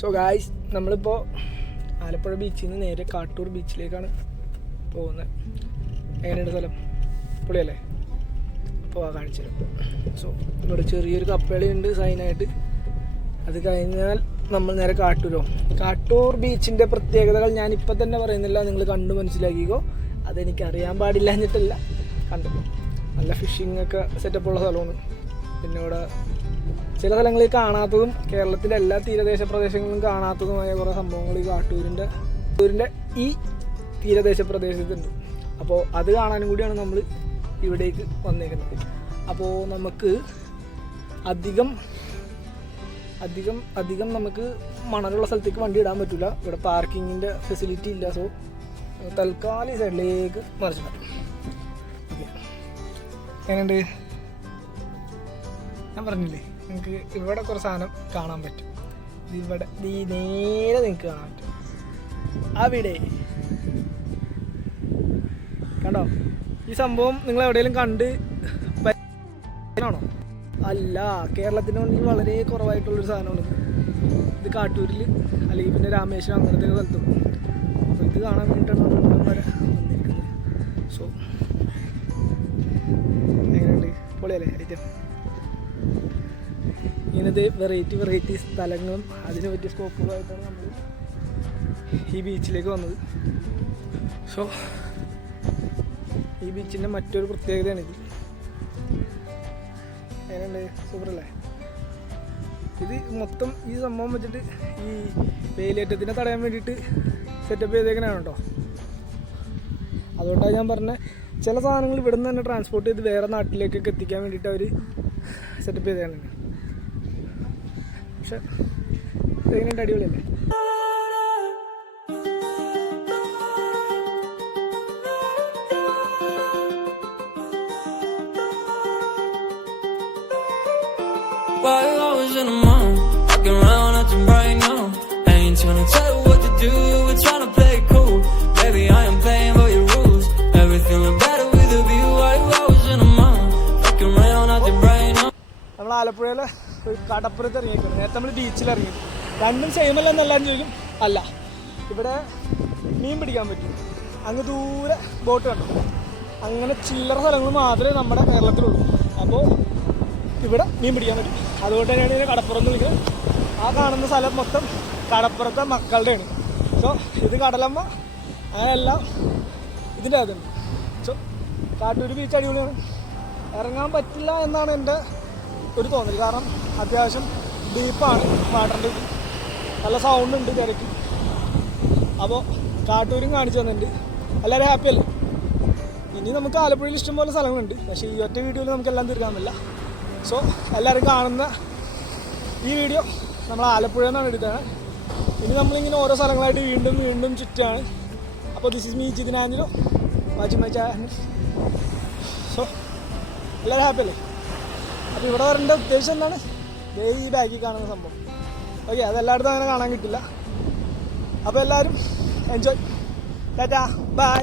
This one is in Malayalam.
സോ ഗായ്സ്, നമ്മളിപ്പോൾ ആലപ്പുഴ ബീച്ചിൽ നിന്ന് നേരെ കാട്ടൂർ ബീച്ചിലേക്കാണ് പോകുന്നത്. എങ്ങനെയുണ്ട് സ്ഥലം? പൊളിയല്ലേ? അപ്പോൾ കാണിച്ചു തരാം. സോ ഇവിടെ ചെറിയൊരു കപ്പേളിയുണ്ട് സൈനായിട്ട്. അത് കഴിഞ്ഞാൽ നമ്മൾ നേരെ കാട്ടൂരോ. കാട്ടൂർ ബീച്ചിൻ്റെ പ്രത്യേകതകൾ ഞാനിപ്പോൾ തന്നെ പറയുന്നില്ല, നിങ്ങൾ കണ്ടു മനസ്സിലാക്കിക്കോ. അതെനിക്കറിയാൻ പാടില്ല എന്നിട്ടല്ല, കണ്ടു. നല്ല ഫിഷിംഗ് ഒക്കെ സെറ്റപ്പുള്ള സ്ഥലമാണ്. പിന്നെ ഇവിടെ ചില സ്ഥലങ്ങളിൽ കാണാത്തതും കേരളത്തിലെ എല്ലാ തീരദേശ പ്രദേശങ്ങളിലും കാണാത്തതുമായ കുറേ സംഭവങ്ങൾ ഈ കാട്ടൂരിൻ്റെ ഈ തീരദേശ പ്രദേശത്തുണ്ട്. അപ്പോൾ അത് കാണാനും കൂടിയാണ് നമ്മൾ ഇവിടേക്ക് വന്നേക്കുന്നത്. അപ്പോൾ നമുക്ക് അധികം നമുക്ക് മണലുള്ള സ്ഥലത്തേക്ക് വണ്ടി ഇടാൻ പറ്റില്ല. ഇവിടെ പാർക്കിങ്ങിൻ്റെ ഫെസിലിറ്റി ഇല്ല. സോ തൽക്കാലം ഈ സൈഡിലേക്ക് മറിച്ചിടാം. ഓക്കെ, എങ്ങനെയുണ്ട്? ഞാൻ പറഞ്ഞില്ലേ നിങ്ങൾക്ക് ഇവിടെ കുറച്ച് സാധനം കാണാൻ പറ്റും. ഇവിടെ നേരെ നിങ്ങൾക്ക് കാണാൻ പറ്റും. അവിടെ കണ്ടോ? ഈ സംഭവം നിങ്ങൾ എവിടെയെങ്കിലും കണ്ട് ആണോ? അല്ല, കേരളത്തിന് വേണ്ടി വളരെ കുറവായിട്ടുള്ളൊരു സാധനമാണ് ഇത്. കാട്ടൂരിൽ അല്ലെങ്കിൽ പിന്നെ രാമേശ്വരം അങ്ങനത്തെ സ്ഥലത്തും. അപ്പോൾ ഇത് കാണാൻ വേണ്ടിയിട്ടാണ് നമ്മൾ വരെ വന്നിരിക്കുന്നത്. സോ എങ്ങനെയുണ്ട്? പൊളിയല്ലേ ഐറ്റം? ഇങ്ങനത്തെ വെറൈറ്റി സ്ഥലങ്ങളും അതിന് പറ്റിയ സ്കോപ്പുകളായിട്ടാണ് നമ്മൾ ഈ ബീച്ചിലേക്ക് വന്നത്. സോ ഈ ബീച്ചിൻ്റെ മറ്റൊരു പ്രത്യേകതയാണിത്. എങ്ങനെയുണ്ട്? സൂപ്പറല്ലേ? ഇത് മൊത്തം ഈ സംഭവം വെച്ചിട്ട് ഈ വേലിയേറ്റത്തിനെ തടയാൻ വേണ്ടിയിട്ട് സെറ്റപ്പ് ചെയ്തേക്കണതാണ് കേട്ടോ. അതുകൊണ്ടാണ് ഞാൻ പറഞ്ഞത്, ചില സാധനങ്ങൾ ഇവിടെ നിന്ന് തന്നെ ട്രാൻസ്പോർട്ട് ചെയ്ത് വേറെ നാട്ടിലേക്കൊക്കെ എത്തിക്കാൻ വേണ്ടിയിട്ട് അവർ സെറ്റപ്പ് ചെയ്തതാണ്. പക്ഷെ ഇതെങ്ങനെയുണ്ട്? അടിപൊളിയല്ലേ? While I was in the mall, walking around acting right now. I ain't tryna tell you what to do, we're tryna play it cool. Baby, I am playing by your rules. Everything look better with a view. While I was in the mall, walking around acting right now. നമ്മൾ ആലപ്പുഴയിലെ ഒരു കടപ്പുറത്ത് ഇറങ്ങിയിരിക്കുന്നത്. നേരത്തെ നമ്മൾ ബീച്ചിൽ ഇറങ്ങി. രണ്ടും സെയിം അല്ല എന്നെല്ലാവരും ചോദിക്കും. അല്ല, ഇവിടെ മീൻ പിടിക്കാൻ പറ്റും. അങ്ങ് ദൂരെ ബോട്ട് കണ്ടു. അങ്ങനെ ചില്ലറ സ്ഥലങ്ങൾ മാത്രമേ നമ്മുടെ കേരളത്തിലുള്ളൂ. അപ്പോൾ ഇവിടെ മീൻ പിടിക്കാൻ പറ്റും. അതുകൊണ്ട് തന്നെയാണ് ഇതിനെ കടപ്പുറം എന്ന് വിളിക്കുന്നത്. ആ കാണുന്ന സ്ഥലം മൊത്തം കടപ്പുറത്തെ മക്കളുടെയാണ്. സോ ഇത് കടലമ്മ അങ്ങനെയെല്ലാം ഇതിൻ്റെ അകത്തുണ്ട്. സോ കാട്ടൂർ ബീച്ച് അടിപൊളിയാണ്. ഇറങ്ങാൻ പറ്റില്ല എന്നാണ് എൻ്റെ ഒരു തോന്നൽ. കാരണം അത്യാവശ്യം ഡീപ്പാണ് വാട്ടറിൻ്റെ ഇത്. നല്ല സൗണ്ട് ഉണ്ട്, തിരക്ക്. അപ്പോൾ കാട്ടൂരും കാണിച്ചു തന്നിട്ടുണ്ട്. എല്ലാവരും ഹാപ്പി അല്ലേ? ഇനി നമുക്ക് ആലപ്പുഴയിൽ ഇഷ്ടംപോലെ സ്ഥലങ്ങളുണ്ട്. പക്ഷേ ഈ ഒറ്റ വീഡിയോയിൽ നമുക്കെല്ലാം തീർക്കാൻ പറ്റില്ല. സോ എല്ലാവരും കാണുന്ന ഈ വീഡിയോ നമ്മൾ ആലപ്പുഴയിൽ നിന്നാണ് എടുത്തത്. ഇനി നമ്മളിങ്ങനെ ഓരോ സ്ഥലങ്ങളായിട്ട് വീണ്ടും ചുറ്റാണ്. അപ്പോൾ this is me Jithin Angelo, watching my channel. So എല്ലാവരും ഹാപ്പി അല്ലേ? അപ്പോൾ ഇവിടെ വരേണ്ട ഉദ്ദേശം എന്താണ്? ഈ ബാഗിൽ കാണുന്ന സംഭവം. ഓക്കെ, അതെല്ലായിടത്തും അങ്ങനെ കാണാൻ കിട്ടില്ല. അപ്പോൾ എല്ലാവരും എൻജോയ്. ടാറ്റാ, ബൈ.